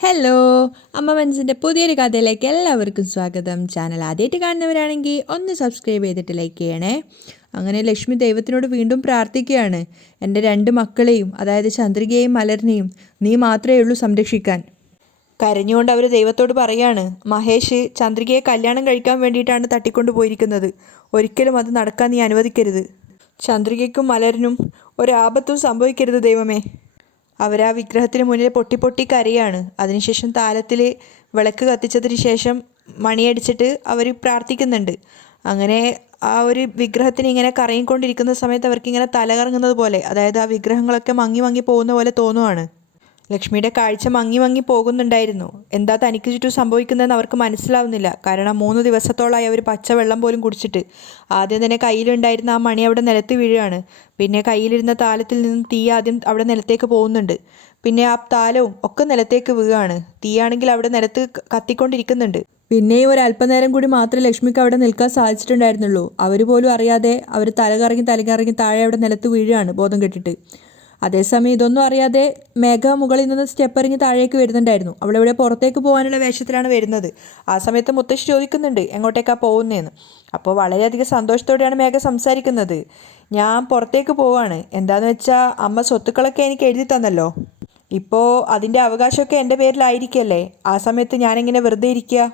Hello, അമ്മ മനസ്സിൻ്റെ പുതിയൊരു കഥയിലേക്ക് എല്ലാവർക്കും സ്വാഗതം. ചാനൽ ആദ്യമായിട്ട് കാണുന്നവരാണെങ്കിൽ ഒന്ന് സബ്സ്ക്രൈബ് ചെയ്തിട്ട് ലൈക്ക് ചെയ്യണേ. അങ്ങനെ ലക്ഷ്മി ദൈവത്തിനോട് വീണ്ടും പ്രാർത്ഥിക്കുകയാണ്. എൻ്റെ രണ്ട് മക്കളെയും, അതായത് ചന്ദ്രികയെയും മലരിനെയും നീ മാത്രമേ ഉള്ളൂ സംരക്ഷിക്കാൻ. കരഞ്ഞുകൊണ്ട് അവർ ദൈവത്തോട് പറയാണ്, മഹേഷ് ചന്ദ്രികയെ കല്യാണം കഴിക്കാൻ വേണ്ടിയിട്ടാണ് തട്ടിക്കൊണ്ടു പോയിരിക്കുന്നത്. ഒരിക്കലും അത് നടക്കാൻ നീ അനുവദിക്കരുത്. ചന്ദ്രികയ്ക്കും മലരിനും ഒരാപത്തും സംഭവിക്കരുത് ദൈവമേ. അവർ ആ വിഗ്രഹത്തിന് മുന്നിൽ പൊട്ടി പൊട്ടി കരയാണ്. അതിനുശേഷം താലത്തിൽ വിളക്ക് കത്തിച്ചതിന് ശേഷം മണിയടിച്ചിട്ട് അവർ പ്രാർത്ഥിക്കുന്നുണ്ട്. അങ്ങനെ ആ ഒരു വിഗ്രഹത്തിന് ഇങ്ങനെ കറങ്ങിക്കൊണ്ടിരിക്കുന്ന സമയത്ത് അവർക്കിങ്ങനെ തലകറങ്ങുന്നത് പോലെ, അതായത് ആ വിഗ്രഹങ്ങളൊക്കെ മങ്ങി മങ്ങി പോകുന്ന പോലെ തോന്നുവാണ്. ലക്ഷ്മിയുടെ കാഴ്ച മങ്ങി മങ്ങി പോകുന്നുണ്ടായിരുന്നു. എന്താ തനിക്ക് ചുറ്റും സംഭവിക്കുന്നതെന്ന് അവർക്ക് മനസ്സിലാവുന്നില്ല. കാരണം 3 ദിവസത്തോളമായി അവർ പച്ചവെള്ളം പോലും കുടിച്ചിട്ട്. ആദ്യം തന്നെ കയ്യിലുണ്ടായിരുന്ന ആ മണി അവിടെ നിലത്ത് വീഴുകയാണ്. പിന്നെ കയ്യിലിരുന്ന താലത്തിൽ നിന്നും തീ ആദ്യം അവിടെ നിലത്തേക്ക് പോകുന്നുണ്ട്. പിന്നെ ആ താലവും ഒക്കെ നിലത്തേക്ക് വീഴുകയാണ്. തീയാണെങ്കിൽ അവിടെ നിലത്ത് കത്തിക്കൊണ്ടിരിക്കുന്നുണ്ട്. പിന്നെയും ഒരു അല്പനേരം കൂടി മാത്രമേ ലക്ഷ്മിക്ക് അവിടെ നിൽക്കാൻ സാധിച്ചിട്ടുണ്ടായിരുന്നുള്ളൂ. അവർ പോലും അറിയാതെ അവർ തലകറങ്ങി താഴെ അവിടെ നിലത്ത് വീഴുകയാണ് ബോധം കെട്ടിട്ട്. അതേസമയം ഇതൊന്നും അറിയാതെ മേഘ മുകളിൽ നിന്ന് സ്റ്റെപ്പ് ഇറങ്ങി താഴേക്ക് വരുന്നുണ്ടായിരുന്നു. അവളിവിടെ പുറത്തേക്ക് പോകാനുള്ള വേഷത്തിലാണ് വരുന്നത്. ആ സമയത്ത് മുത്തശ്ശി ചോദിക്കുന്നുണ്ട് എങ്ങോട്ടേക്കാണ് പോകുന്നതെന്ന്. അപ്പോൾ വളരെയധികം സന്തോഷത്തോടെയാണ് മേഘ സംസാരിക്കുന്നത്. ഞാൻ പുറത്തേക്ക് പോവാണ്. എന്താണെന്ന് വെച്ചാൽ അമ്മ സ്വത്തുക്കളൊക്കെ എനിക്ക് എഴുതി തന്നല്ലോ. ഇപ്പോൾ അതിൻ്റെ അവകാശമൊക്കെ എൻ്റെ പേരിലായിരിക്കല്ലേ. ആ സമയത്ത് ഞാനിങ്ങനെ വെറുതെ ഇരിക്കുക.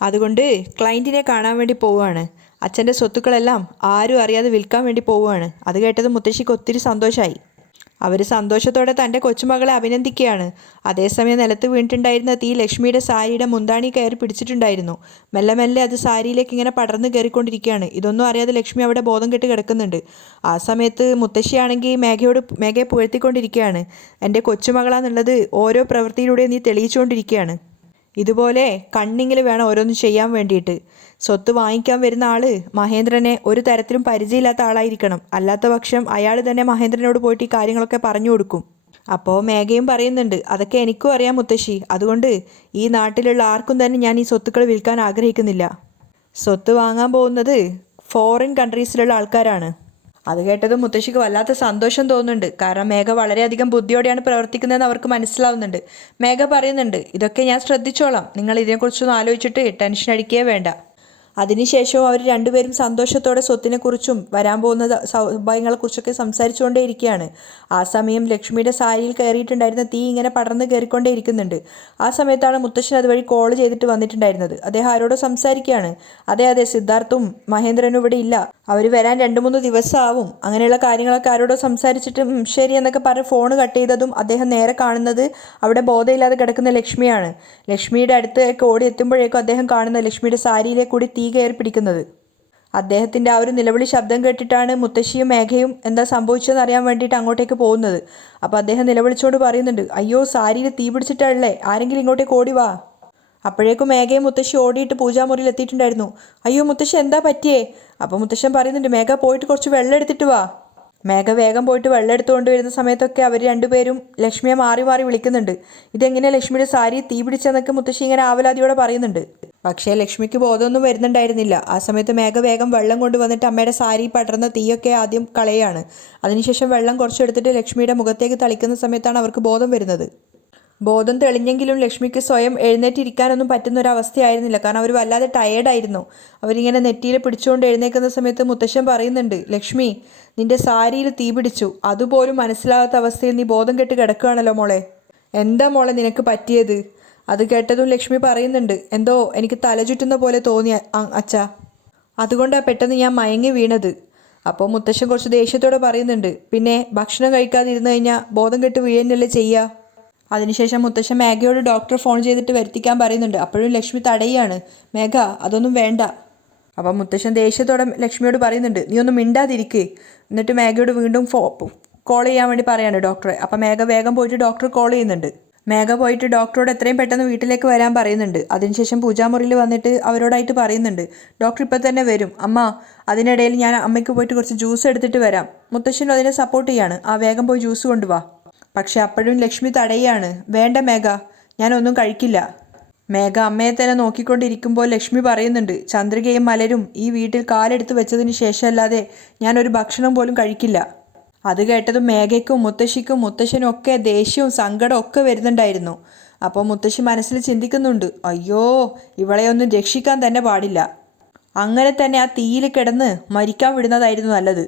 അതുകൊണ്ട് ക്ലയൻറ്റിനെ കാണാൻ വേണ്ടി പോവുകയാണ്. അച്ഛൻ്റെ സ്വത്തുക്കളെല്ലാം ആരും അറിയാതെ വിൽക്കാൻ വേണ്ടി പോവുകയാണ്. അത് കേട്ടത് മുത്തശ്ശിക്ക് ഒത്തിരി സന്തോഷമായി. അവർ സന്തോഷത്തോടെ തൻ്റെ കൊച്ചുമകളെ അഭിനന്ദിക്കുകയാണ്. അതേസമയം നിലത്ത് വീണിട്ടുണ്ടായിരുന്ന തീ ലക്ഷ്മിയുടെ സാരിയുടെ മുന്താണി കയറി പിടിച്ചിട്ടുണ്ടായിരുന്നു. മെല്ലെ മെല്ലെ അത് സാരിയിലേക്ക് ഇങ്ങനെ പടർന്ന് കയറിക്കൊണ്ടിരിക്കുകയാണ്. ഇതൊന്നും അറിയാതെ ലക്ഷ്മി അവിടെ ബോധം കെട്ട് കിടക്കുന്നുണ്ട്. ആ സമയത്ത് മുത്തശ്ശിയാണെങ്കിൽ മേഘയെ പുകഴ്ത്തിക്കൊണ്ടിരിക്കുകയാണ്. എൻ്റെ കൊച്ചുമകളാന്നുള്ളത് ഓരോ പ്രവൃത്തിയിലൂടെ നീ തെളിയിച്ചുകൊണ്ടിരിക്കുകയാണ്. ഇതുപോലെ കണ്ണിങ്ങിൽ വേണം ഓരോന്ന് ചെയ്യാൻ വേണ്ടിയിട്ട്. സ്വത്ത് വാങ്ങിക്കാൻ വരുന്ന ആള് മഹേന്ദ്രനെ ഒരു തരത്തിലും പരിചയമില്ലാത്ത ആളായിരിക്കണം. അല്ലാത്ത പക്ഷം അയാൾ തന്നെ മഹേന്ദ്രനോട് പോയിട്ട് ഈ കാര്യങ്ങളൊക്കെ പറഞ്ഞു കൊടുക്കും. അപ്പോൾ മേഘയും പറയുന്നുണ്ട്, അതൊക്കെ എനിക്കും അറിയാം മുത്തശ്ശി. അതുകൊണ്ട് ഈ നാട്ടിലുള്ള ആർക്കും തന്നെ ഞാൻ ഈ സ്വത്തുക്കൾ വിൽക്കാൻ ആഗ്രഹിക്കുന്നില്ല. സ്വത്ത് വാങ്ങാൻ പോകുന്നത് ഫോറിൻ കൺട്രീസിലുള്ള ആൾക്കാരാണ്. അത് കേട്ടതും മുത്തശ്ശിക്ക് വല്ലാത്ത സന്തോഷം തോന്നുന്നുണ്ട്. കാരണം മേഘ വളരെയധികം ബുദ്ധിയോടെയാണ് പ്രവർത്തിക്കുന്നതെന്ന് അവർക്ക് മനസ്സിലാവുന്നുണ്ട്. മേഘ പറയുന്നുണ്ട്, ഇതൊക്കെ ഞാൻ ശ്രദ്ധിച്ചോളാം. നിങ്ങൾ ഇതിനെക്കുറിച്ചൊന്നും ആലോചിച്ചിട്ട് ടെൻഷൻ അടിക്കുകയേ വേണ്ട. അതിനുശേഷവും അവർ രണ്ടുപേരും സന്തോഷത്തോടെ സ്വത്തിനെക്കുറിച്ചും വരാൻ പോകുന്ന സൗഭാഗ്യങ്ങളെക്കുറിച്ചൊക്കെ സംസാരിച്ചുകൊണ്ടേയിരിക്കുകയാണ്. ആ സമയം ലക്ഷ്മിയുടെ സാരിയിൽ കയറിയിട്ടുണ്ടായിരുന്ന തീ ഇങ്ങനെ പടർന്ന് കയറിക്കൊണ്ടേയിരിക്കുന്നുണ്ട്. ആ സമയത്താണ് മുത്തശ്ശൻ അതുവഴി കോൾ ചെയ്തിട്ട് വന്നിട്ടുണ്ടായിരുന്നത്. അദ്ദേഹം ആരോടോ സംസാരിക്കുകയാണ്. അതെ, സിദ്ധാർത്ഥും മഹേന്ദ്രനും ഇവിടെ ഇല്ല. അവർ വരാൻ 2-3 ദിവസം ആവും. അങ്ങനെയുള്ള കാര്യങ്ങളൊക്കെ ആരോടോ സംസാരിച്ചിട്ട് ശരി എന്നൊക്കെ പറഞ്ഞ് ഫോൺ കട്ട് ചെയ്തതും അദ്ദേഹം നേരെ കാണുന്നത് അവിടെ ബോധമില്ലാതെ കിടക്കുന്ന ലക്ഷ്മിയാണ്. ലക്ഷ്മിയുടെ അടുത്തേക്ക് ഓടി എത്തുമ്പോഴേക്കും അദ്ദേഹം കാണുന്ന ലക്ഷ്മിയുടെ സാരിയിലെ കൂടി തീ കയറി പിടിക്കുന്നത്. അദ്ദേഹത്തിൻ്റെ ആ ഒരു നിലവിളി ശബ്ദം കേട്ടിട്ടാണ് മുത്തശ്ശിയും മേഘയും എന്താ സംഭവിച്ചതെന്ന് അറിയാൻ വേണ്ടിയിട്ട് അങ്ങോട്ടേക്ക് പോകുന്നത്. അപ്പോൾ അദ്ദേഹം നിലവിളിച്ചുകൊണ്ട് പറയുന്നുണ്ട്, അയ്യോ സാരിയിൽ തീ പിടിച്ചിട്ടല്ലേ, ആരെങ്കിലും ഇങ്ങോട്ടേക്ക് ഓടി വാ. അപ്പോഴേക്കും മേഘയും മുത്തശ്ശി ഓടിയിട്ട് പൂജാമുറിയിൽ എത്തിയിട്ടുണ്ടായിരുന്നു. അയ്യോ മുത്തശ്ശി എന്താ പറ്റിയേ? അപ്പോൾ മുത്തശ്ശൻ പറയുന്നുണ്ട്, മേഘ പോയിട്ട് കുറച്ച് വെള്ളം എടുത്തിട്ട് വാ. മേഘ വേഗം പോയിട്ട് വെള്ളം എടുത്തുകൊണ്ട് വരുന്ന സമയത്തൊക്കെ അവർ രണ്ടുപേരും ലക്ഷ്മിയെ മാറി മാറി വിളിക്കുന്നുണ്ട്. ഇതെങ്ങനെ ലക്ഷ്മിയുടെ സാരി തീ പിടിച്ചെന്നൊക്കെ മുത്തശ്ശി ഇങ്ങനെ ആവലാതിയോടെ പറയുന്നുണ്ട്. പക്ഷേ ലക്ഷ്മിക്ക് ബോധമൊന്നും വരുന്നുണ്ടായിരുന്നില്ല. ആ സമയത്ത് മേഘ വേഗം വെള്ളം കൊണ്ടുവന്നിട്ട് അമ്മയുടെ സാരി പടർന്ന തീയൊക്കെ ആദ്യം കളയാണ്. അതിനുശേഷം വെള്ളം കുറച്ചെടുത്തിട്ട് ലക്ഷ്മിയുടെ മുഖത്തേക്ക് തളിക്കുന്ന സമയത്താണ് അവർക്ക് ബോധം വരുന്നത്. ബോധം തെളിഞ്ഞെങ്കിലും ലക്ഷ്മിക്ക് സ്വയം എഴുന്നേറ്റിരിക്കാനൊന്നും പറ്റുന്നൊരവസ്ഥയായിരുന്നില്ല. കാരണം അവർ വല്ലാതെ ടയേർഡായിരുന്നു. അവരിങ്ങനെ നെറ്റിയിൽ പിടിച്ചുകൊണ്ട് എഴുന്നേൽക്കുന്ന സമയത്ത് മുത്തശ്ശൻ പറയുന്നുണ്ട്, ലക്ഷ്മി നിന്റെ സാരിയിൽ തീ പിടിച്ചു, അതുപോലും മനസ്സിലാകാത്ത അവസ്ഥയിൽ നീ ബോധം കെട്ട് കിടക്കുകയാണല്ലോ മോളെ. എന്താ മോളെ നിനക്ക് പറ്റിയത്? അത് കേട്ടതും ലക്ഷ്മി പറയുന്നുണ്ട്, എന്തോ എനിക്ക് തലചുറ്റുന്ന പോലെ തോന്നിയ അച്ഛാ, അതുകൊണ്ടാണ് പെട്ടെന്ന് ഞാൻ മയങ്ങി വീണത്. അപ്പോൾ മുത്തശ്ശൻ കുറച്ച് ദേഷ്യത്തോടെ പറയുന്നുണ്ട്, പിന്നെ ഭക്ഷണം കഴിക്കാതിരുന്നു കഴിഞ്ഞാൽ ബോധം കെട്ട് വീഴുന്നല്ലേ ചെയ്യുക. അതിനുശേഷം മുത്തശ്ശൻ മേഘയോട് ഡോക്ടർ ഫോൺ ചെയ്തിട്ട് വരുത്തിക്കാൻ പറയുന്നുണ്ട്. അപ്പോഴും ലക്ഷ്മി തടയുകയാണ്, മേഘ അതൊന്നും വേണ്ട. അപ്പം മുത്തശ്ശൻ ദേഷ്യത്തോടെ ലക്ഷ്മിയോട് പറയുന്നുണ്ട്, നീ ഒന്നും മിണ്ടാതിരിക്കുക. എന്നിട്ട് മേഘയോട് വീണ്ടും കോൾ ചെയ്യാൻ വേണ്ടി പറയാണ് ഡോക്ടറെ. അപ്പം മേഘ വേഗം പോയിട്ട് ഡോക്ടർ കോൾ ചെയ്യുന്നുണ്ട്. മേഘ പോയിട്ട് ഡോക്ടറോട് എത്രയും പെട്ടെന്ന് വീട്ടിലേക്ക് വരാൻ പറയുന്നുണ്ട്. അതിനുശേഷം പൂജാമുറിയിൽ വന്നിട്ട് അവരോടായിട്ട് പറയുന്നുണ്ട്, ഡോക്ടർ ഇപ്പം തന്നെ വരും അമ്മ. അതിനിടയിൽ ഞാൻ അമ്മയ്ക്ക് പോയിട്ട് കുറച്ച് ജ്യൂസ് എടുത്തിട്ട് വരാം. മുത്തശ്ശനും അതിനെ സപ്പോർട്ട് ചെയ്യാണ്, ആ വേഗം പോയി ജ്യൂസ് കൊണ്ടുവാ. പക്ഷെ അപ്പോഴും ലക്ഷ്മി തടയുകയാണ്, വേണ്ട മേഘ, ഞാനൊന്നും കഴിക്കില്ല. മേഘ അമ്മയെ തന്നെ നോക്കിക്കൊണ്ടിരിക്കുമ്പോൾ ലക്ഷ്മി പറയുന്നുണ്ട്, ചന്ദ്രികയും മലരും ഈ വീട്ടിൽ കാലെടുത്ത് വെച്ചതിന് ശേഷമല്ലാതെ ഞാനൊരു ഭക്ഷണം പോലും കഴിക്കില്ല. അത് കേട്ടതും മേഘയ്ക്കും മുത്തശ്ശിക്കും മുത്തശ്ശനും ഒക്കെ ദേഷ്യവും സങ്കടവും ഒക്കെ വരുന്നുണ്ടായിരുന്നു. അപ്പോൾ മുത്തശ്ശി മനസ്സിൽ ചിന്തിക്കുന്നുണ്ട്, അയ്യോ ഇവളെയൊന്നും രക്ഷിക്കാൻ തന്നെ പാടില്ല, അങ്ങനെ തന്നെ ആ തീയിൽ കിടന്ന് മരിക്കാൻ വിടുന്നതായിരുന്നു നല്ലത്.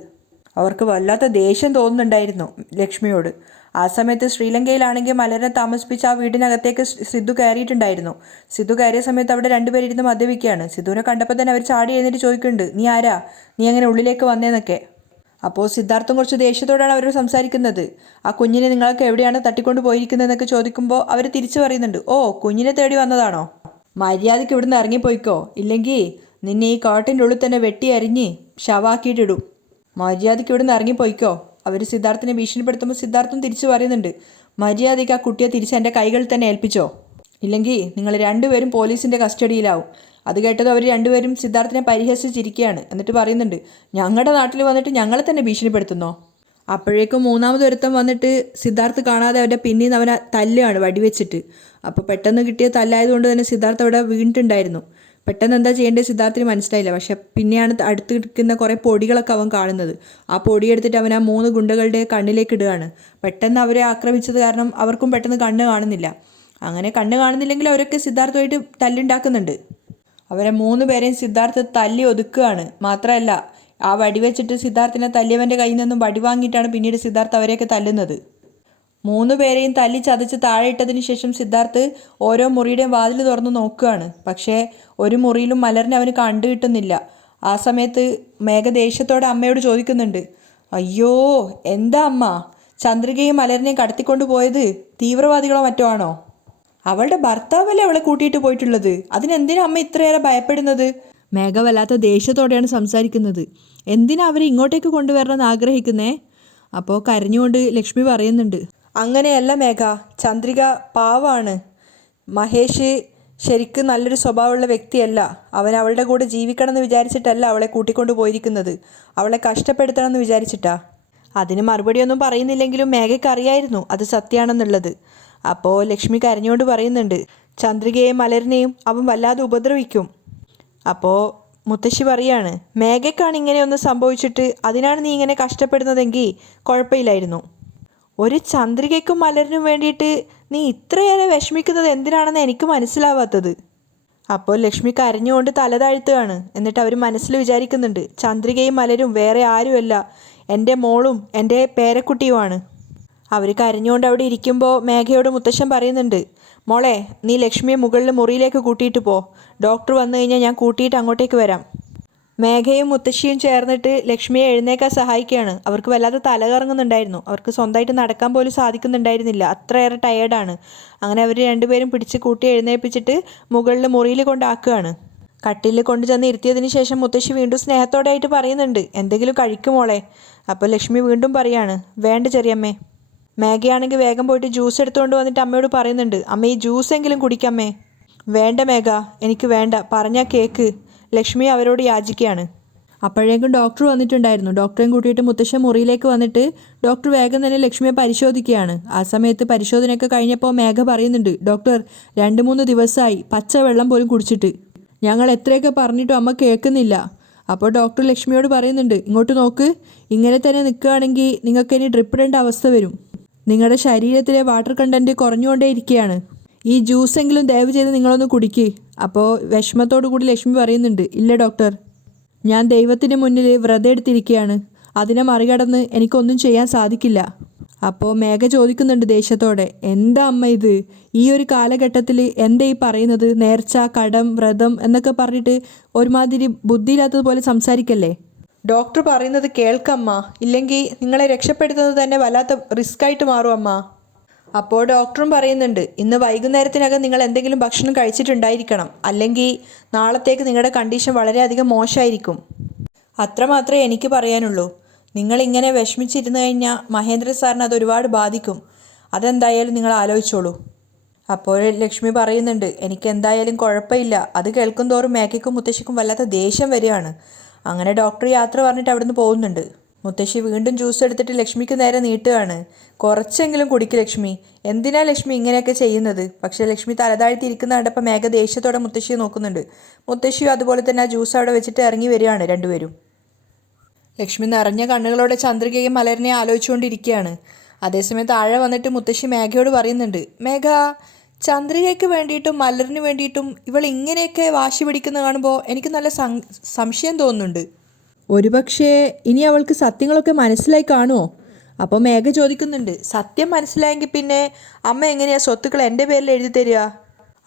അവർക്ക് വല്ലാത്ത ദേഷ്യം തോന്നുന്നുണ്ടായിരുന്നു ലക്ഷ്മിയോട്. ആ സമയത്ത് ശ്രീലങ്കയിലാണെങ്കിൽ മലരെ താമസിപ്പിച്ച ആ വീടിനകത്തേക്ക് സിദ്ധു കയറിയിട്ടുണ്ടായിരുന്നു. സിദ്ധു കയറിയ സമയത്ത് അവിടെ രണ്ടുപേരിരുന്ന് മദ്യപിക്കുകയാണ്. സിദ്ധുവിനെ കണ്ടപ്പോൾ തന്നെ അവർ ചാടി എഴുന്നേറ്റ് ചോദിക്കുന്നുണ്ട്, നീ ആരാ, നീ എങ്ങനെ ഉള്ളിലേക്ക് വന്നേന്നൊക്കെ. അപ്പോൾ സിദ്ധാർത്ഥം കുറച്ച് ദേഷ്യത്തോടാണ് അവരോട് സംസാരിക്കുന്നത്. ആ കുഞ്ഞിനെ നിങ്ങൾക്ക് എവിടെയാണ് തട്ടിക്കൊണ്ട് പോയിരിക്കുന്നതെന്നൊക്കെ ചോദിക്കുമ്പോൾ അവർ തിരിച്ചു പറയുന്നുണ്ട്, ഓ കുഞ്ഞിനെ തേടി വന്നതാണോ, മര്യാദയ്ക്ക് ഇവിടുന്ന് ഇറങ്ങിപ്പോയിക്കോ, ഇല്ലെങ്കിൽ നിന്നെ ഈ കാട്ടിൻ്റെ ഉള്ളിൽ തന്നെ വെട്ടി അരിഞ്ഞ് ശവാക്കിയിട്ടിടും, മര്യാദയ്ക്ക് ഇവിടുന്ന് ഇറങ്ങിപ്പോയിക്കോ. അവർ സിദ്ധാർത്ഥിനെ ഭീഷണിപ്പെടുത്തുമ്പോൾ സിദ്ധാർത്ഥം തിരിച്ചു പറയുന്നുണ്ട്, മര്യാദയ്ക്ക് ആ കുട്ടിയെ തിരിച്ച് എൻ്റെ കൈകളിൽ തന്നെ ഏൽപ്പിച്ചോ, ഇല്ലെങ്കിൽ നിങ്ങൾ രണ്ടുപേരും പോലീസിൻ്റെ കസ്റ്റഡിയിലാവും. അത് കേട്ടത് അവർ രണ്ടുപേരും സിദ്ധാർത്ഥിനെ പരിഹസിച്ചിരിക്കുകയാണ്. എന്നിട്ട് പറയുന്നുണ്ട്, ഞങ്ങളുടെ നാട്ടിൽ വന്നിട്ട് ഞങ്ങളെ തന്നെ ഭീഷണിപ്പെടുത്തുന്നോ. അപ്പോഴേക്കും മൂന്നാമതൊരുത്തം വന്നിട്ട് സിദ്ധാർത്ഥ് കാണാതെ അവൻ്റെ പിന്നിൽ നിന്ന് അവനെ തല്ലുകയാണ് വടിവെച്ചിട്ട്. അപ്പോൾ പെട്ടെന്ന് കിട്ടിയ തല്ലായതുകൊണ്ട് തന്നെ സിദ്ധാർത്ഥ് അവിടെ വീണിട്ടുണ്ടായിരുന്നു. പെട്ടെന്ന് എന്താ ചെയ്യേണ്ടത് സിദ്ധാർത്ഥിന് മനസ്സിലായില്ല. പക്ഷെ പിന്നെയാണ് അടുത്ത് നിൽക്കുന്ന കുറേ പൊടികളൊക്കെ അവൻ കാണുന്നത്. ആ പൊടിയെടുത്തിട്ട് അവൻ ആ 3 ഗുണ്ടകളുടെ കണ്ണിലേക്ക് ഇടുകയാണ്. പെട്ടെന്ന് അവരെ ആക്രമിച്ചത് കാരണം അവർക്കും പെട്ടെന്ന് കണ്ണ് കാണുന്നില്ല. അങ്ങനെ കണ്ണ് കാണുന്നില്ലെങ്കിൽ അവരൊക്കെ സിദ്ധാർത്ഥമായിട്ട് തല്ലുണ്ടാക്കുന്നുണ്ട്. അവരെ 3 പേരെയും സിദ്ധാർത്ഥ് തല്ലി ഒതുക്കുകയാണ്. മാത്രമല്ല ആ വടിവെച്ചിട്ട് സിദ്ധാർത്ഥിനെ തല്ലിയവൻ്റെ കയ്യിൽ നിന്നും വടി വാങ്ങിയിട്ടാണ് പിന്നീട് സിദ്ധാർത്ഥ് അവരെയൊക്കെ തല്ലുന്നത്. 3 പേരെയും തല്ലി ചതച്ച് താഴെ ഇട്ടതിന് ശേഷം സിദ്ധാർത്ഥ് ഓരോ മുറിയുടെയും വാതിൽ തുറന്ന് നോക്കുകയാണ്. പക്ഷേ ഒരു മുറിയിലും മലറിനെ അവന് കണ്ടു കിട്ടുന്നില്ല. ആ സമയത്ത് മേഘ ദേഷ്യത്തോടെ അമ്മയോട് ചോദിക്കുന്നുണ്ട്, അയ്യോ എന്താ അമ്മ, ചന്ദ്രികയും മലറിനെയും കടത്തിക്കൊണ്ട് പോയത് തീവ്രവാദികളോ മറ്റോ ആണോ? അവളുടെ ഭർത്താവല്ലേ അവളെ കൂട്ടിയിട്ട് പോയിട്ടുള്ളത്, അതിനെന്തിനാ അമ്മ ഇത്രയേറെ ഭയപ്പെടുന്നത്? മേഘ വല്ലാത്ത ദേഷ്യത്തോടെയാണ് സംസാരിക്കുന്നത്. എന്തിനാ അവരെ ഇങ്ങോട്ടേക്ക് കൊണ്ടുവരണമെന്ന് ആഗ്രഹിക്കുന്നേ? അപ്പോൾ കരഞ്ഞുകൊണ്ട് ലക്ഷ്മി പറയുന്നുണ്ട്, അങ്ങനെയല്ല മേഘ, ചന്ദ്രിക പാവാണ്. മഹേഷ് ശരിക്കും നല്ലൊരു സ്വഭാവമുള്ള വ്യക്തിയല്ല. അവൻ അവളുടെ കൂടെ ജീവിക്കണമെന്ന് വിചാരിച്ചിട്ടല്ല അവളെ കൂട്ടിക്കൊണ്ടു പോയിരിക്കുന്നത്, അവളെ കഷ്ടപ്പെടുത്തണമെന്ന് വിചാരിച്ചിട്ടാ. അതിന് മറുപടിയൊന്നും പറയുന്നില്ലെങ്കിലും മേഘയ്ക്ക് അറിയായിരുന്നു അത് സത്യമാണെന്നുള്ളത്. അപ്പോൾ ലക്ഷ്മി കരഞ്ഞുകൊണ്ട് പറയുന്നുണ്ട്, ചന്ദ്രികയെയും മലരിനെയും അവൻ വല്ലാതെ ഉപദ്രവിക്കും. അപ്പോൾ മുത്തശ്ശി പറയാണ്, മേഘയ്ക്കാണ് ഇങ്ങനെയൊന്ന് സംഭവിച്ചിട്ട് അതിനാണ് നീ ഇങ്ങനെ കഷ്ടപ്പെടുന്നതെങ്കിൽ കുഴപ്പമില്ലായിരുന്നു. ഒരു ചന്ദ്രികയ്ക്കും മലരിനും വേണ്ടിയിട്ട് നീ ഇത്രയേറെ വിഷമിക്കുന്നത് എന്തിനാണെന്ന് എനിക്ക് മനസ്സിലാവാത്തത്. അപ്പോൾ ലക്ഷ്മി കരഞ്ഞുകൊണ്ട് തല താഴ്ത്തുകയാണ്. എന്നിട്ട് അവർ മനസ്സിൽ വിചാരിക്കുന്നുണ്ട്, ചന്ദ്രികയും മലരും വേറെ ആരുമല്ല, എൻ്റെ മോളും എൻ്റെ പേരക്കുട്ടിയുമാണ്. അവർ കരഞ്ഞുകൊണ്ട് അവിടെ ഇരിക്കുമ്പോൾ മേഘയോട് മുത്തശ്ശൻ പറയുന്നുണ്ട്, മോളെ നീ ലക്ഷ്മിയെ മുകളിൽ മുറിയിലേക്ക് കൂട്ടിയിട്ട് പോ, ഡോക്ടർ വന്നു കഴിഞ്ഞാൽ ഞാൻ കൂട്ടിയിട്ട് അങ്ങോട്ടേക്ക് വരാം. മേഘയും മുത്തശ്ശിയും ചേർന്നിട്ട് ലക്ഷ്മിയെ എഴുന്നേക്കാൻ സഹായിക്കുകയാണ്. അവർക്ക് വല്ലാതെ തലകറങ്ങുന്നുണ്ടായിരുന്നു. അവർക്ക് സ്വന്തമായിട്ട് നടക്കാൻ പോലും സാധിക്കുന്നുണ്ടായിരുന്നില്ല, അത്രയേറെ ടയേർഡാണ്. അങ്ങനെ അവർ രണ്ടുപേരും പിടിച്ച് കൂട്ടി എഴുന്നേൽപ്പിച്ചിട്ട് മുകളിൽ മുറിയിൽ കൊണ്ടാക്കുകയാണ്. കട്ടിലിൽ കൊണ്ടുചെന്ന് ഇരുത്തിയതിന് ശേഷം മുത്തശ്ശി വീണ്ടും സ്നേഹത്തോടെ ആയിട്ട് പറയുന്നുണ്ട്, എന്തെങ്കിലും കഴിക്കുമോളെ. അപ്പോൾ ലക്ഷ്മി വീണ്ടും പറയാണ്, വേണ്ട ചെറിയമ്മേ. മേഘയാണെങ്കിൽ വേഗം പോയിട്ട് ജ്യൂസ് എടുത്തുകൊണ്ട് വന്നിട്ട് അമ്മയോട് പറയുന്നുണ്ട്, അമ്മ ഈ ജ്യൂസെങ്കിലും കുടിക്കമ്മേ. വേണ്ട മേഘ, എനിക്ക് വേണ്ട, പറഞ്ഞാൽ കേക്ക്, ലക്ഷ്മി അവരോട് യാചിക്കുകയാണ്. അപ്പോഴേക്കും ഡോക്ടർ വന്നിട്ടുണ്ടായിരുന്നു. ഡോക്ടറെയും കൂട്ടിയിട്ട് മുത്തശ്ശൻ മുറിയിലേക്ക് വന്നിട്ട് ഡോക്ടർ വേഗം തന്നെ ലക്ഷ്മിയെ പരിശോധിക്കുകയാണ്. ആ സമയത്ത് പരിശോധനയൊക്കെ കഴിഞ്ഞപ്പോൾ മേഘ പറയുന്നുണ്ട്, ഡോക്ടർ 2-3 ദിവസമായി പച്ചവെള്ളം പോലും കുടിച്ചിട്ട്, ഞങ്ങൾ എത്രയൊക്കെ പറഞ്ഞിട്ടും അമ്മ കേൾക്കുന്നില്ല. അപ്പോൾ ഡോക്ടർ ലക്ഷ്മിയോട് പറയുന്നുണ്ട്, ഇങ്ങോട്ട് നോക്ക്, ഇങ്ങനെ തന്നെ നിൽക്കുകയാണെങ്കിൽ നിങ്ങൾക്ക് ഇനി ഡ്രിപ്പ് ഇടേണ്ട അവസ്ഥ വരും. നിങ്ങളുടെ ശരീരത്തിലെ വാട്ടർ കണ്ടൻറ്റ് കുറഞ്ഞുകൊണ്ടേ ഇരിക്കുകയാണ്. ഈ ജ്യൂസെങ്കിലും ദയവ് ചെയ്ത് നിങ്ങളൊന്ന് കുടിക്ക്. അപ്പോൾ വിഷമത്തോടു കൂടി ലക്ഷ്മി പറയുന്നുണ്ട്, ഇല്ല ഡോക്ടർ, ഞാൻ ദൈവത്തിന് മുന്നിൽ വ്രതം എടുത്തിരിക്കുകയാണ്, അതിനെ മറികടന്ന് എനിക്കൊന്നും ചെയ്യാൻ സാധിക്കില്ല. അപ്പോൾ മേഘ ചോദിക്കുന്നുണ്ട് ദേഷ്യത്തോടെ, എന്താ അമ്മ ഇത്, ഈ ഒരു കാലഘട്ടത്തിൽ എന്താ ഈ പറയുന്നത്, നേർച്ച, കടം, വ്രതം എന്നൊക്കെ പറഞ്ഞിട്ട് ഒരുമാതിരി ബുദ്ധിയില്ലാത്തതുപോലെ സംസാരിക്കല്ലേ. ഡോക്ടർ പറയുന്നത് കേൾക്കമ്മ, ഇല്ലെങ്കിൽ നിങ്ങളെ രക്ഷപ്പെടുത്തുന്നത് തന്നെ വല്ലാത്ത റിസ്ക് ആയിട്ട് മാറും അമ്മ. അപ്പോൾ ഡോക്ടറും പറയുന്നുണ്ട്, ഇന്ന് വൈകുന്നേരത്തിനകം നിങ്ങൾ എന്തെങ്കിലും ഭക്ഷണം കഴിച്ചിട്ടുണ്ടായിരിക്കണം, അല്ലെങ്കിൽ നാളത്തേക്ക് നിങ്ങളുടെ കണ്ടീഷൻ വളരെയധികം മോശമായിരിക്കും. അത്രമാത്രമേ എനിക്ക് പറയാനുള്ളൂ. നിങ്ങളിങ്ങനെ വിഷമിച്ചിരുന്നു കഴിഞ്ഞാൽ മഹേന്ദ്ര സാറിന് അത് ഒരുപാട് ബാധിക്കും. അതെന്തായാലും നിങ്ങൾ ആലോചിച്ചോളൂ. അപ്പോൾ ലക്ഷ്മി പറയുന്നുണ്ട്, എനിക്ക് എന്തായാലും കുഴപ്പമില്ല. അത് കേൾക്കും തോറും മേഘയ്ക്കും മുത്തശ്ശിക്കും വല്ലാത്ത ദേഷ്യം വരികയാണ്. അങ്ങനെ ഡോക്ടർ യാത്ര പറഞ്ഞിട്ട് അവിടുന്ന് പോകുന്നുണ്ട്. മുത്തശ്ശി വീണ്ടും ജ്യൂസ് എടുത്തിട്ട് ലക്ഷ്മിക്ക് നേരെ നീട്ടുകയാണ്. കുറച്ചെങ്കിലും കുടിക്ക് ലക്ഷ്മി, എന്തിനാ ലക്ഷ്മി ഇങ്ങനെയൊക്കെ ചെയ്യുന്നത്? പക്ഷേ ലക്ഷ്മി തലതാഴ്ത്തിയിരിക്കുന്ന കണ്ടപ്പോൾ മേഘ ദേഷ്യത്തോടെ മുത്തശ്ശിയെ നോക്കുന്നുണ്ട്. മുത്തശ്ശിയും അതുപോലെ തന്നെ ആ ജ്യൂസ് അവിടെ വെച്ചിട്ട് ഇറങ്ങി വരികയാണ് രണ്ടുപേരും. ലക്ഷ്മി നിറഞ്ഞ കണ്ണുകളോടെ ചന്ദ്രികയും മലരിനെ ആലോചിച്ചുകൊണ്ടിരിക്കുകയാണ്. അതേസമയം താഴെ വന്നിട്ട് മുത്തശ്ശി മേഘയോട് പറയുന്നുണ്ട്, മേഘ, ചന്ദ്രികയ്ക്ക് വേണ്ടിയിട്ടും മലറിന് വേണ്ടിയിട്ടും ഇവൾ ഇങ്ങനെയൊക്കെ വാശി പിടിക്കുന്ന കാണുമ്പോൾ എനിക്ക് നല്ല സംശയം തോന്നുന്നുണ്ട്. ഒരുപക്ഷേ ഇനി അവൾക്ക് സത്യങ്ങളൊക്കെ മനസ്സിലായി കാണുമോ? അപ്പോൾ മേഘ ചോദിക്കുന്നുണ്ട്, സത്യം മനസ്സിലായെങ്കിൽ പിന്നെ അമ്മ എങ്ങനെയാ സ്വത്തുക്കൾ എൻ്റെ പേരിൽ എഴുതി തരിക?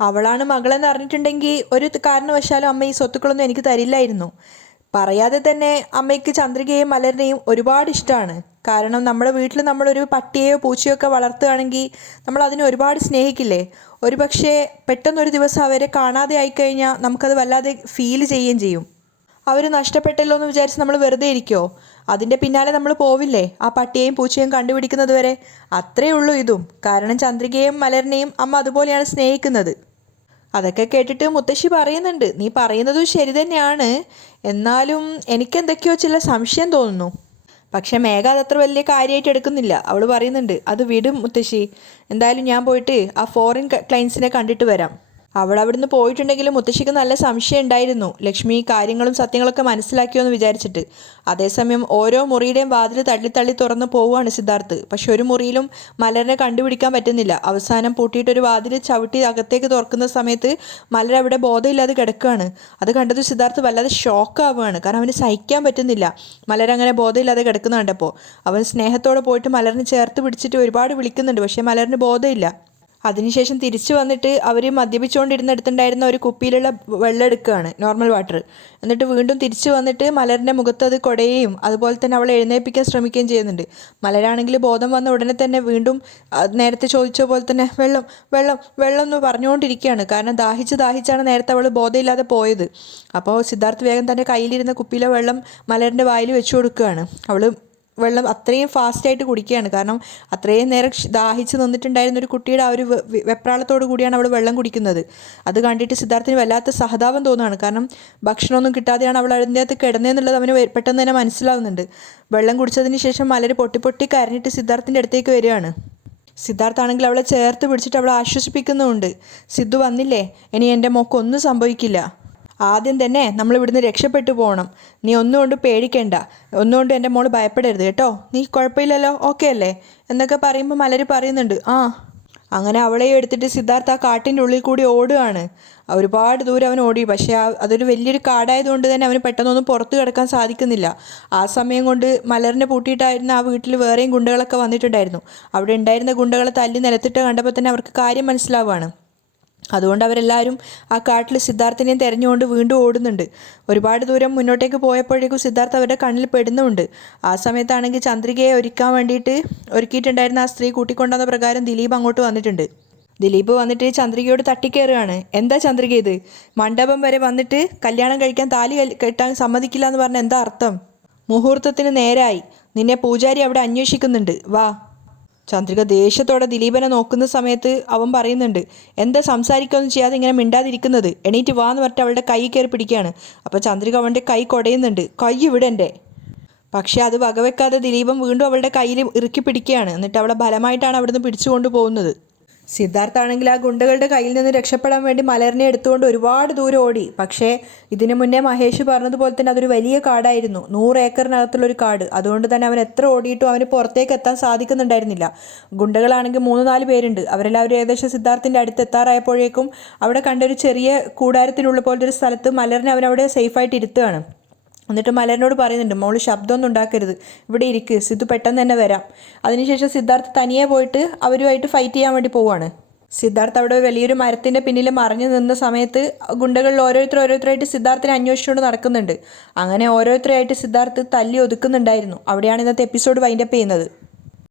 അവളാണ് മകളെന്ന് അറിഞ്ഞിട്ടുണ്ടെങ്കിൽ ഒരു കാരണവശാലും അമ്മ ഈ സ്വത്തുക്കളൊന്നും എനിക്ക് തരില്ലായിരുന്നു. പറയാതെ തന്നെ അമ്മയ്ക്ക് ചന്ദ്രികയെയും മലരിനെയും ഒരുപാട് ഇഷ്ടമാണ്. കാരണം നമ്മുടെ വീട്ടിൽ നമ്മളൊരു പട്ടിയെയോ പൂച്ചയോ ഒക്കെ വളർത്തുകയാണെങ്കിൽ നമ്മൾ അതിനെ ഒരുപാട് സ്നേഹിക്കില്ലേ? ഒരുപക്ഷെ പെട്ടെന്നൊരു ദിവസം അവരെ കാണാതെ ആയിക്കഴിഞ്ഞാൽ നമുക്കത് വല്ലാതെ ഫീൽ ചെയ്യുകയും ചെയ്യും. അവർ നഷ്ടപ്പെട്ടല്ലോ എന്ന് വിചാരിച്ച് നമ്മൾ വെറുതെ ഇരിക്കുമോ? അതിൻ്റെ പിന്നാലെ നമ്മൾ പോവില്ലേ ആ പട്ടിയെയും പൂച്ചയും കണ്ടുപിടിക്കുന്നത് വരെ? അത്രയേ ഉള്ളൂ ഇതും. കാരണം ചന്ദ്രികയെയും മലരിനെയും അമ്മ അതുപോലെയാണ് സ്നേഹിക്കുന്നത്. അതൊക്കെ കേട്ടിട്ട് മുത്തശ്ശി പറയുന്നുണ്ട്, നീ പറയുന്നതും ശരി തന്നെയാണ്, എന്നാലും എനിക്കെന്തൊക്കെയോ ചില സംശയം തോന്നുന്നു. പക്ഷെ മേഘ അതത്ര വലിയ കാര്യമായിട്ട് എടുക്കുന്നില്ല. അവൾ പറയുന്നുണ്ട്, അത് വിടും മുത്തശ്ശി, എന്തായാലും ഞാൻ പോയിട്ട് ആ ഫോറിൻ ക്ലയൻസിനെ കണ്ടിട്ട് വരാം. അവൾ അവിടുന്ന് പോയിട്ടുണ്ടെങ്കിലും മുത്തശ്ശിക്ക് നല്ല സംശയം ഉണ്ടായിരുന്നു ലക്ഷ്മി കാര്യങ്ങളും സത്യങ്ങളൊക്കെ മനസ്സിലാക്കിയോ എന്ന് വിചാരിച്ചിട്ട്. അതേസമയം ഓരോ മുറിയുടെയും വാതിൽ തള്ളി തള്ളി തുറന്ന് പോവുകയാണ് സിദ്ധാർത്ഥ്. പക്ഷെ ഒരു മുറിയിലും മലറിനെ കണ്ടുപിടിക്കാൻ പറ്റുന്നില്ല. അവസാനം പൂട്ടിയിട്ടൊരു വാതിൽ ചവിട്ടി അകത്തേക്ക് തുറക്കുന്ന സമയത്ത് മലർ അവിടെ ബോധമില്ലാതെ കിടക്കുകയാണ്. അത് കണ്ടത് സിദ്ധാർത്ഥ് വല്ലാതെ ഷോക്കാവുകയാണ്. കാരണം അവന് സഹിക്കാൻ പറ്റുന്നില്ല മലരങ്ങനെ ബോധമില്ലാതെ കിടക്കുന്ന കണ്ടപ്പോൾ. അവൻ സ്നേഹത്തോടെ പോയിട്ട് മലറിനെ ചേർത്ത് പിടിച്ചിട്ട് ഒരുപാട് വിളിക്കുന്നുണ്ട്. പക്ഷേ മലറിന് ബോധമില്ല. അതിനുശേഷം തിരിച്ചു വന്നിട്ട് അവർ മദ്യപിച്ചുകൊണ്ടിരുന്നിടത്തുണ്ടായിരുന്ന ഒരു കുപ്പിയിലുള്ള വെള്ളം എടുക്കുകയാണ്, നോർമൽ വാട്ടർ. എന്നിട്ട് വീണ്ടും തിരിച്ചു വന്നിട്ട് മലറിൻ്റെ മുഖത്ത് അത് കുടയുകയും അതുപോലെ തന്നെ അവളെ എഴുന്നേൽപ്പിക്കാൻ ശ്രമിക്കുകയും ചെയ്യുന്നുണ്ട്. മലരാണെങ്കിൽ ബോധം വന്ന ഉടനെ തന്നെ വീണ്ടും നേരത്തെ ചോദിച്ച പോലെ തന്നെ വെള്ളം വെള്ളം വെള്ളം എന്ന് പറഞ്ഞുകൊണ്ടിരിക്കുകയാണ്. കാരണം ദാഹിച്ചാണ് നേരത്തെ അവൾ ബോധമില്ലാതെ പോയത്. അപ്പോൾ സിദ്ധാർത്ഥ് വേഗം തൻ്റെ കയ്യിലിരുന്ന കുപ്പിയിലെ വെള്ളം മലറിൻ്റെ വായിൽ വെച്ചു കൊടുക്കുകയാണ്. അവൾ വെള്ളം അത്രയും ഫാസ്റ്റായിട്ട് കുടിക്കുകയാണ്. കാരണം അത്രയും നേരം ദാഹിച്ച് നിന്നിട്ടുണ്ടായിരുന്ന ഒരു കുട്ടിയുടെ ആ ഒരു വെപ്രാളത്തോടു കൂടിയാണ് അവൾ വെള്ളം കുടിക്കുന്നത്. അത് കണ്ടിട്ട് സിദ്ധാർത്ഥിന് വല്ലാത്ത സഹതാപം തോന്നുകയാണ്. കാരണം ഭക്ഷണമൊന്നും കിട്ടാതെയാണ് അവൾ അതിൻ്റെ അകത്ത് കിടന്നതെന്നുള്ളത് അവന് പെട്ടെന്ന് തന്നെ മനസ്സിലാവുന്നുണ്ട്. വെള്ളം കുടിച്ചതിന് ശേഷം മലർ പൊട്ടി കരഞ്ഞിട്ട് സിദ്ധാർത്ഥിൻ്റെ അടുത്തേക്ക് വരികയാണ്. സിദ്ധാർത്ഥാണെങ്കിൽ അവളെ ചേർത്ത് പിടിച്ചിട്ട് അവളെ ആശ്വസിപ്പിക്കുന്നുമുണ്ട്. സിദ്ധു വന്നില്ലേ, ഇനി എൻ്റെ മോക്കൊന്നും സംഭവിക്കില്ല. ആദ്യം തന്നെ നമ്മൾ ഇവിടുന്ന് രക്ഷപ്പെട്ടു പോകണം. നീ ഒന്നുകൊണ്ട് പേടിക്കേണ്ട, ഒന്നുകൊണ്ട് എൻ്റെ മോള് ഭയപ്പെടരുത് കേട്ടോ. നീ കുഴപ്പമില്ലല്ലോ, ഓക്കെ അല്ലേ എന്നൊക്കെ പറയുമ്പോൾ മലർ പറയുന്നുണ്ട് അങ്ങനെ അവളെയും എടുത്തിട്ട് സിദ്ധാർത്ഥ ആ കാട്ടിൻ്റെ ഉള്ളിൽ കൂടി ഓടുകയാണ്. ഒരുപാട് ദൂരം അവൻ ഓടി. പക്ഷേ അതൊരു വലിയൊരു കാടായതുകൊണ്ട് തന്നെ അവന് പെട്ടെന്നൊന്നും പുറത്ത് കിടക്കാൻ സാധിക്കുന്നില്ല. ആ സമയം കൊണ്ട് മലറിനെ പൂട്ടിയിട്ടായിരുന്ന ആ വീട്ടിൽ വേറെയും ഗുണ്ടകളൊക്കെ വന്നിട്ടുണ്ടായിരുന്നു. അവിടെ ഉണ്ടായിരുന്ന ഗുണ്ടകളെ തല്ലി നിലത്തിട്ട് കണ്ടപ്പോൾ തന്നെ അവർക്ക് കാര്യം മനസ്സിലാവുകയാണ്. അതുകൊണ്ട് അവരെല്ലാവരും ആ കാട്ടിൽ സിദ്ധാർത്ഥിനെയും തിരഞ്ഞുകൊണ്ട് വീണ്ടും ഓടുന്നുണ്ട്. ഒരുപാട് ദൂരം മുന്നോട്ടേക്ക് പോയപ്പോഴേക്കും സിദ്ധാർത്ഥ് അവരുടെ കണ്ണിൽ പെടുന്നുമുണ്ട്. ആ സമയത്താണെങ്കിൽ ചന്ദ്രികയെ ഒരുക്കിയിട്ടുണ്ടായിരുന്ന ആ സ്ത്രീ കൂട്ടിക്കൊണ്ടുവന്ന പ്രകാരം ദിലീപ് അങ്ങോട്ട് വന്നിട്ടുണ്ട്. ദിലീപ് വന്നിട്ട് ചന്ദ്രികയോട് തട്ടിക്കയറുകയാണ്. എന്താ ചന്ദ്രിക ഇത്? മണ്ഡപം വരെ വന്നിട്ട് കല്യാണം കഴിക്കാൻ താലി കെട്ടാൻ സമ്മതിക്കില്ല എന്ന് പറഞ്ഞാൽ എന്താ അർത്ഥം? മുഹൂർത്തത്തിന് നേരായി, നിന്നെ പൂജാരി അവിടെ അന്വേഷിക്കുന്നുണ്ട്, വാ. ചന്ദ്രിക ദേഷ്യത്തോടെ ദിലീപനെ നോക്കുന്ന സമയത്ത് അവൻ പറയുന്നുണ്ട്, എന്താ സംസാരിക്കുകയൊന്നും ചെയ്യാതെ ഇങ്ങനെ മിണ്ടാതിരിക്കുന്നത്? എണീറ്റ് വാ എന്ന് പറഞ്ഞിട്ട് അവളുടെ കൈ കയറി പിടിക്കുകയാണ്. അപ്പോൾ ചന്ദ്രിക അവൻ്റെ കൈ കുടയുന്നുണ്ട്, കൈ വിടൻ്റെ. പക്ഷേ അത് വകവെക്കാതെ ദിലീപൻ വീണ്ടും അവളുടെ കയ്യിൽ ഇറുക്കി പിടിക്കുകയാണ്. എന്നിട്ട് അവളെ ബലമായിട്ടാണ് അവിടുന്ന് പിടിച്ചുകൊണ്ട് പോകുന്നത്. സിദ്ധാർത്ഥാണെങ്കിൽ ആ ഗുണ്ടകളുടെ കയ്യിൽ നിന്ന് രക്ഷപ്പെടാൻ വേണ്ടി മലറിനെ എടുത്തുകൊണ്ട് ഒരുപാട് ദൂരം ഓടി. പക്ഷേ ഇതിനു മുന്നേ മഹേഷ് പറഞ്ഞതുപോലെ തന്നെ അതൊരു വലിയ കാടായിരുന്നു, 100 ഏക്കറിനകത്തുള്ളൊരു കാട്. അതുകൊണ്ട് തന്നെ അവൻ എത്ര ഓടിയിട്ടും അവന് പുറത്തേക്ക് എത്താൻ സാധിക്കുന്നുണ്ടായിരുന്നില്ല. ഗുണ്ടകളാണെങ്കിൽ 3-4 പേരുണ്ട്. അവരെല്ലാവരും ഏകദേശം സിദ്ധാർത്ഥിൻ്റെ അടുത്ത് എത്താറായപ്പോഴേക്കും അവിടെ കണ്ടൊരു ചെറിയ കൂടാരത്തിനുള്ള പോലത്തെ ഒരു സ്ഥലത്ത് മലറിനെ അവനവിടെ സേഫായിട്ട് ഇരുത്തുകയാണ്. എന്നിട്ട് മലറിനോട് പറയുന്നുണ്ട്, മോള് ശബ്ദമൊന്നും ഉണ്ടാക്കരുത്, ഇവിടെ ഇരിക്ക്, സിദ്ധു പെട്ടെന്ന് തന്നെ വരാം. അതിനുശേഷം സിദ്ധാർത്ഥ് തനിയെ പോയിട്ട് അവരുമായിട്ട് ഫൈറ്റ് ചെയ്യാൻ വേണ്ടി പോവുകയാണ്. സിദ്ധാർത്ഥ് അവിടെ വലിയൊരു മരത്തിൻ്റെ പിന്നിൽ മറിഞ്ഞു നിന്ന സമയത്ത് ഗുണ്ടകളിൽ ഓരോരുത്തരായിട്ട് സിദ്ധാർത്ഥിനെ അന്വേഷിച്ചുകൊണ്ട് നടക്കുന്നുണ്ട്. അങ്ങനെ ഓരോരുത്തരായിട്ട് സിദ്ധാർത്ഥ് തല്ലി ഒതുക്കുന്നുണ്ടായിരുന്നു. അവിടെയാണ് ഇന്നത്തെ എപ്പിസോഡ് വൈൻഡപ്പ് ചെയ്യുന്നത്.